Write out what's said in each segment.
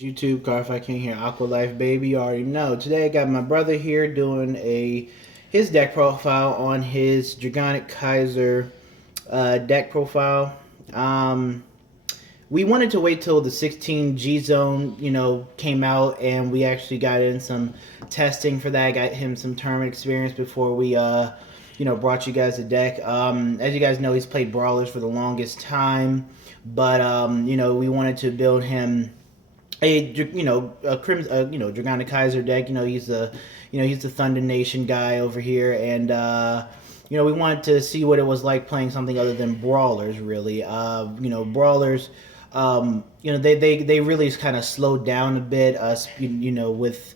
YouTube, Cardfight King here, AQUA Life Baby. You already know. Today I got my brother here doing his deck profile on his Dragonic Kaiser deck profile. We wanted to wait till the 16 G Zone, came out, and we actually got in some testing for that. Got him some tournament experience before we, brought you guys the deck. As you guys know, he's played Brawlers for the longest time, but we wanted to build him Dragonic Kaiser deck. He's the Thunder Nation guy over here, and we wanted to see what it was like playing something other than Brawlers. Really, Brawlers. They really kind of slowed down a bit. Us, with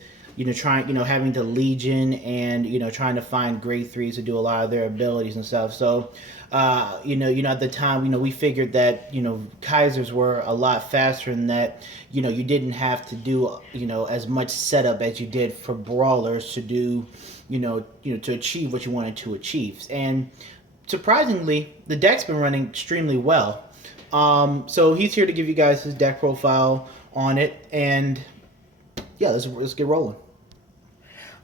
trying, having to Legion and trying to find grade threes to do a lot of their abilities and stuff. So, at the time, we figured that Kaisers were a lot faster, and that you didn't have to do as much setup as you did for Brawlers to do to achieve what you wanted to achieve. And surprisingly, the deck's been running extremely well. So he's here to give you guys his deck profile on it, and yeah, let's get rolling.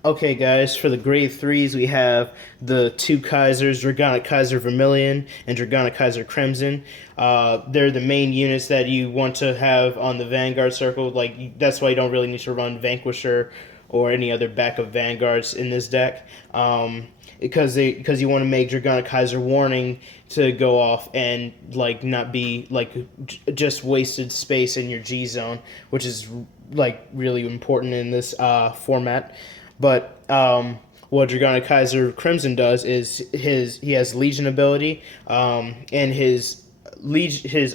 Okay, guys, for the grade 3s, we have the two Kaisers, Dragonic Kaiser Vermilion and Dragonic Kaiser Crimson. They're the main units that you want to have on the Vanguard circle. That's why you don't really need to run Vanquisher or any other backup Vanguards in this deck. Because you want to make Dragonic Kaiser Warning to go off and not be just wasted space in your G zone, which is really important in this format. But what Dragonic Kaiser Crimson does is he has Legion ability, and his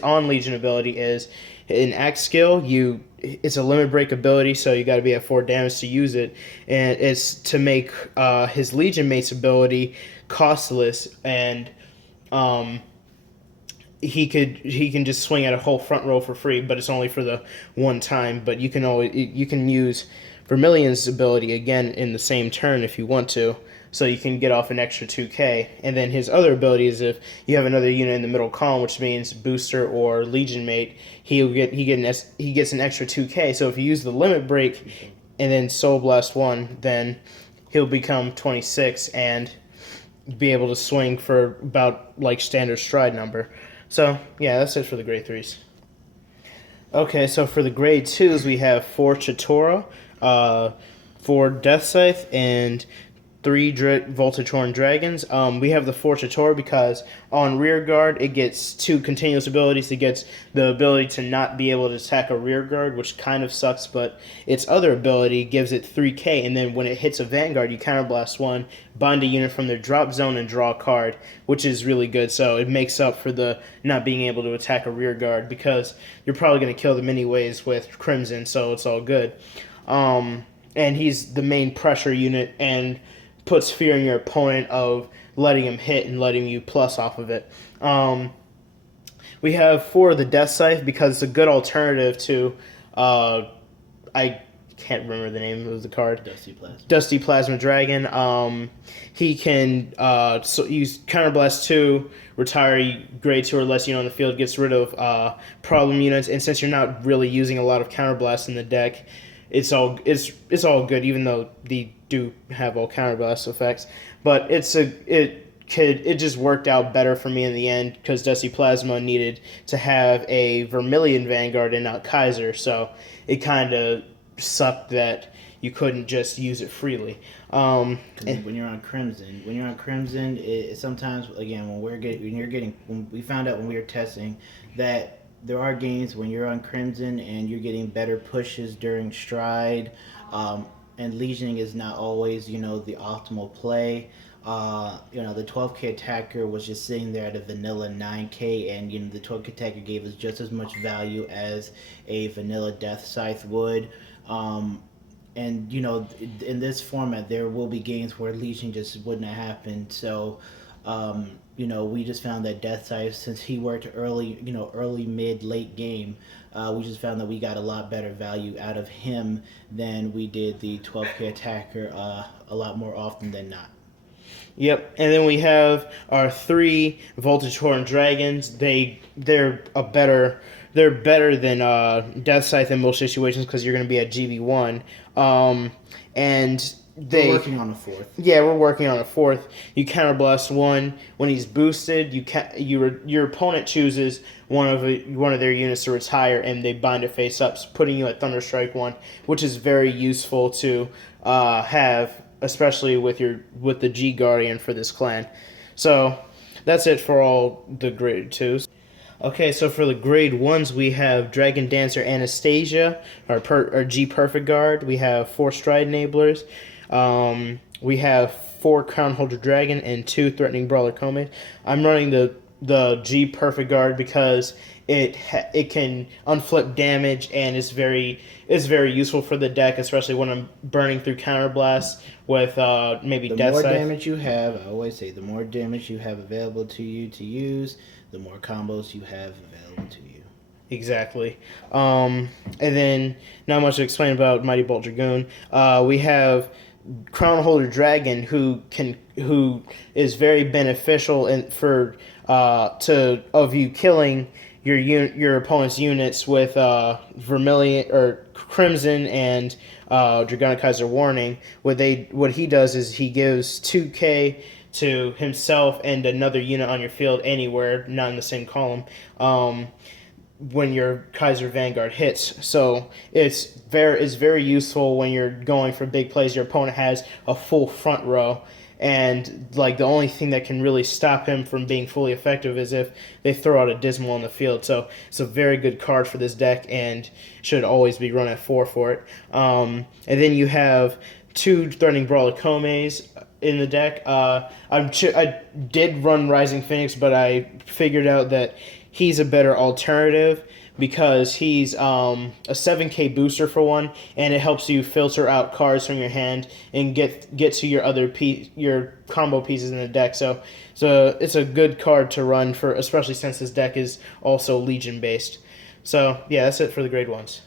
on Legion ability is an axe skill. It's a limit break ability, so you got to be at 4 damage to use it, and it's to make his Legion mate's ability costless, and he can just swing at a whole front row for free, but it's only for the one time. But you can use Vermilion's ability again in the same turn if you want to, so you can get off an extra 2k. And then his other ability is if you have another unit in the middle column, which means Booster or Legion Mate, he gets an extra 2k. So if you use the limit break and then Soul Blast 1, then he'll become 26 and be able to swing for about standard stride number. So yeah, that's it for the grade 3s. Okay, so for the grade 2s, we have 4 Chitoro, 4 Death Scythe, and 3 Voltage Horn Dragons. We have the 4 Chitoro because on rear guard it gets 2 continuous abilities. It gets the ability to not be able to attack a rear guard, which kind of sucks, but its other ability gives it 3k, and then when it hits a Vanguard, you counterblast 1, bind a unit from their drop zone, and draw a card, which is really good. So it makes up for the not being able to attack a rear guard, because you're probably going to kill them anyways with Crimson, so it's all good. And he's the main pressure unit and puts fear in your opponent of letting him hit and letting you plus off of it. We have 4 of the Death Scythe because it's a good alternative to, I can't remember the name of the card. Dusty Plasma Dragon. He can use Counterblast 2, retire grade 2 or less unit on the field, gets rid of problem units, and since you're not really using a lot of Counterblast in the deck, it's all good, even though they do have all counterblast effects. But it just worked out better for me in the end because Dusty Plasma needed to have a Vermilion Vanguard and not Kaiser, so it kind of sucked that you couldn't just use it freely. When you're on Crimson, it sometimes, again, when we found out when we were testing that there are games when you're on Crimson and you're getting better pushes during stride, and Legioning is not always, the optimal play. The 12k attacker was just sitting there at a vanilla 9k, and the 12k attacker gave us just as much value as a vanilla Death Scythe would. And in this format, there will be games where Legion just wouldn't have happened. So, we just found that Death Scythe, since he worked early, mid, late game, we just found that we got a lot better value out of him than we did the 12k attacker a lot more often than not. Yep, and then we have our 3 Voltage Horn Dragons. They're a better they're better than Death Scythe in most situations because you're going to be at GB1. And We're working on a fourth. Yeah, we're working on a fourth. You counterblast one when he's boosted. Your opponent chooses one of their units to retire, and they bind it face up, putting you at Thunderstrike 1, which is very useful to have, especially with the G Guardian for this clan. So that's it for all the grade 2s. Okay, so for the grade 1s, we have Dragon Dancer Anastasia, our G Perfect Guard. We have 4 Stride Enablers. We have 4 Crown Holder Dragon and 2 Threatening Brawler Comate. I'm running the G Perfect Guard because it can unflip damage and is very useful for the deck, especially when I'm burning through counterblasts with maybe the Death more Scythe. Damage you have, I always say, the more damage you have available to you to use, the more combos you have available to you. Exactly. And then not much to explain about Mighty Bolt Dragoon. We have Crown Holder Dragon who is very beneficial of you killing your opponent's units with Vermilion or Crimson and Dragonic Kaiser Warning. What he does is he gives 2k to himself and another unit on your field anywhere, not in the same column, when your Kaiser Vanguard hits. So it's very useful when you're going for big plays. Your opponent has a full front row, and like the only thing that can really stop him from being fully effective is if they throw out a Dismal on the field. So it's a very good card for this deck and should always be run at 4 for it. And then you have 2 Threatening Brawler Komes in the deck. I did run Rising Phoenix, but I figured out that he's a better alternative because he's a 7k booster for one, and it helps you filter out cards from your hand and get to your combo pieces in the deck. So it's a good card to run for, especially since this deck is also Legion based. So yeah, that's it for the grade 1s.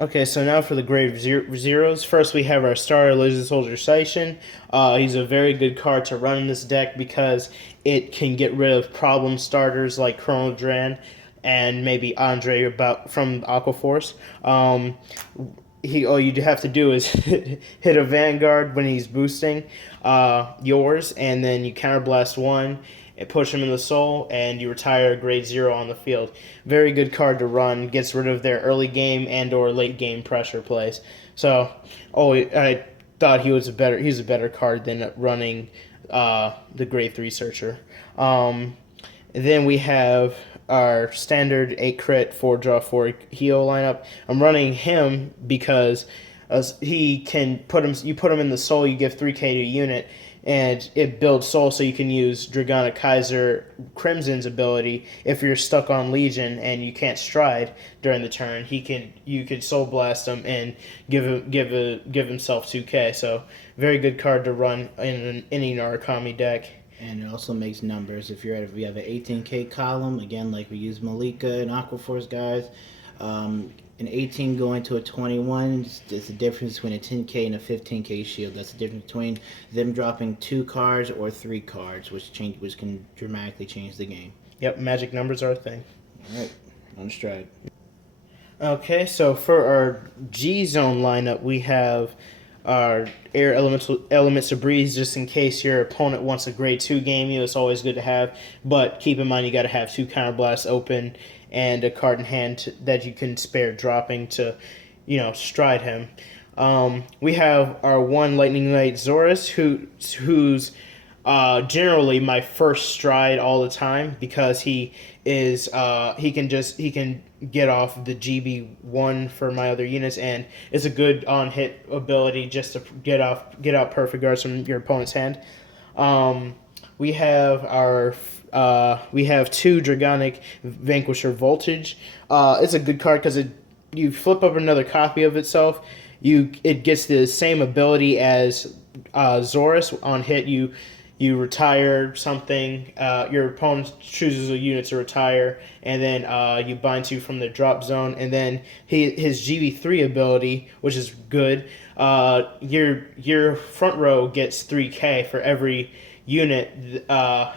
Okay, so now for the grade 0s. First, we have our Star Lizard Soldier Station. He's a very good card to run in this deck because it can get rid of problem starters like Chrono Dran and maybe Andre from Aqua Force. All you have to do is hit a Vanguard when he's boosting yours, and then you counterblast 1. Push him in the soul, and you retire a grade 0 on the field. Very good card to run. Gets rid of their early game and or late game pressure plays. So, I thought he was a better card than running the grade 3 Searcher. Then we have our standard 8 crit 4 draw 4 heal lineup. I'm running him because he can you put him in the soul. You give 3k to a unit, and it builds soul, so you can use Dragonic Kaiser Crimson's ability. If you're stuck on Legion and you can't stride during the turn, you could soul blast him and give himself 2k. So very good card to run in any Narukami deck. And it also makes numbers. If we have an 18k column, again, like we use Malika and Aqua Force guys, an 18 going to a 21, it's the difference between a 10k and a 15k shield. That's the difference between them dropping 2 cards or 3 cards, which can dramatically change the game. Yep, magic numbers are a thing. All right, on stride. Okay, so for our G Zone lineup, we have our Air Elements of Breeze, just in case your opponent wants a grade 2 game you. It's always good to have, but keep in mind you got to have 2 counterblasts open and a card in hand that you can spare dropping to, stride him. We have our 1 Lightning Knight Zorus, who's generally my first stride all the time because he can get off the GB1 for my other units, and it's a good on hit ability just to get out perfect guards from your opponent's hand. We have 2 Dragonic Vanquisher Voltage. It's a good card because you flip up another copy of itself. It gets the same ability as Zorus. On hit, you retire something. Your opponent chooses a unit to retire, and then you bind 2 from the drop zone. And then his GB3 ability, which is good. Your front row gets 3k for every unit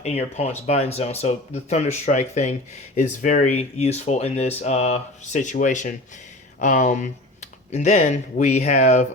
in your opponent's bind zone. So the Thunder Strike thing is very useful in this situation. And then we have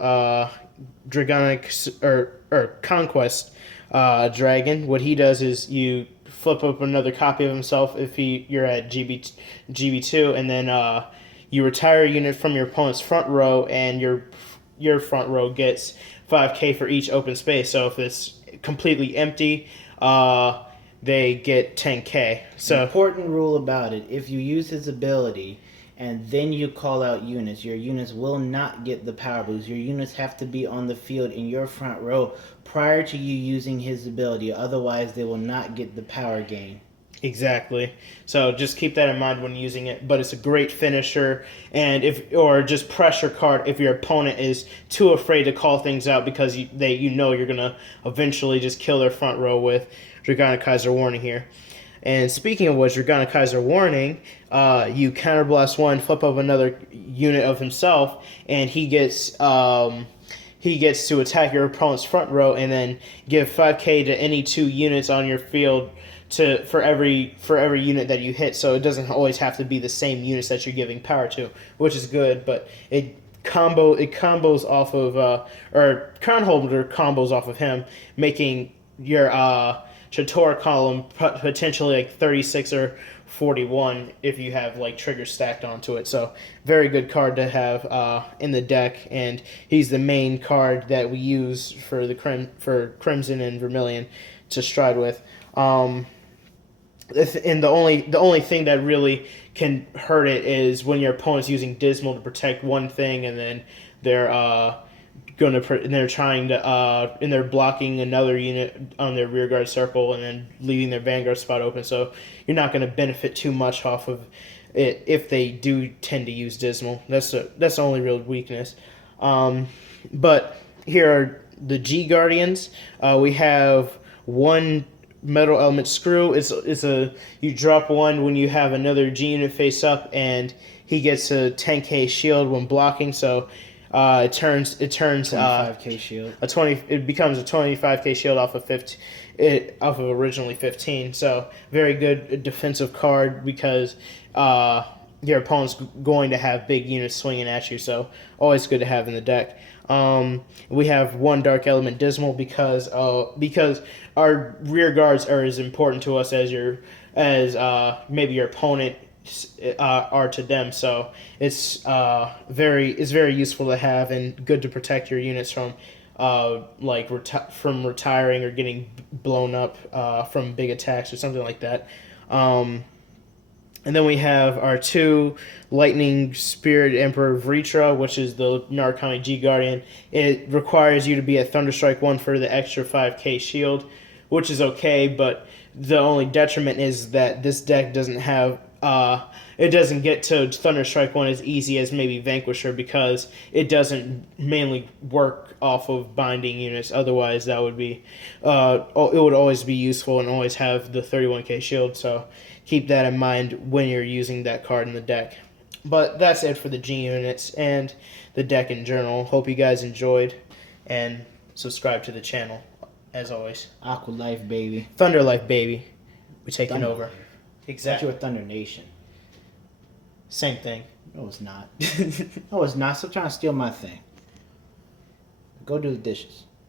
Dragonic or Conquest Dragon. What he does is you flip up another copy of himself if you're at GB2, and then you retire a unit from your opponent's front row, and your front row gets 5k for each open space. So if it's completely empty, they get 10k. So important rule about it: if you use his ability and then you call out units, your units will not get the power boost. Your units have to be on the field in your front row prior to you using his ability. Otherwise, they will not get the power gain. Exactly. So just keep that in mind when using it. But it's a great finisher, and or just pressure card if your opponent is too afraid to call things out because you know you're gonna eventually just kill their front row with Dragonic Kaiser Warning here. And speaking of which, Dragonic Kaiser Warning, you counterblast one, flip up another unit of himself, and he gets to attack your opponent's front row, and then give 5k to any 2 units on your field for every unit that you hit. So it doesn't always have to be the same units that you're giving power to, which is good. But it combos off of or Crown Holder combos off of him, making your Chator column potentially like 36 or 41 if you have like triggers stacked onto it. So very good card to have in the deck, and he's the main card that we use for for Crimson and Vermilion to stride with. And the only thing that really can hurt it is when your opponent's using Dismal to protect one thing, and then they're they're blocking another unit on their rearguard circle, and then leaving their Vanguard spot open. So you're not going to benefit too much off of it if they do tend to use Dismal. That's the only real weakness. But here are the G Guardians. We have one Metal Element Screw. You drop one when you have another G unit face up, and he gets a 10k shield when blocking. So it turns 25k shield. It becomes a 25k shield off of originally 15. So very good defensive card because your opponent's going to have big units swinging at you. So always good to have in the deck. We have one Dark Element Dismal because our rear guards are as important to us as maybe your opponent are to them. So it's very useful to have and good to protect your units from from retiring or getting blown up from big attacks or something like that. And then we have our 2 Lightning Spirit Emperor Vritra, which is the Narcomic G Guardian. It requires you to be at Thunderstrike 1 for the extra 5k shield, which is okay, but the only detriment is that this deck doesn't have it doesn't get to Thunderstrike 1 as easy as maybe Vanquisher, because it doesn't mainly work off of binding units. Otherwise, that would be it would always be useful and always have the 31k shield. So keep that in mind when you're using that card in the deck. But that's it for the G units and the deck in general. Hope you guys enjoyed, and subscribe to the channel as always. AQUA Life Baby. Thunder Life Baby. We're taking Thunder over. Life. Exactly. You're a Thunder Nation. Same thing. No, it's not. No, it's not. Stop trying to steal my thing. Go do the dishes.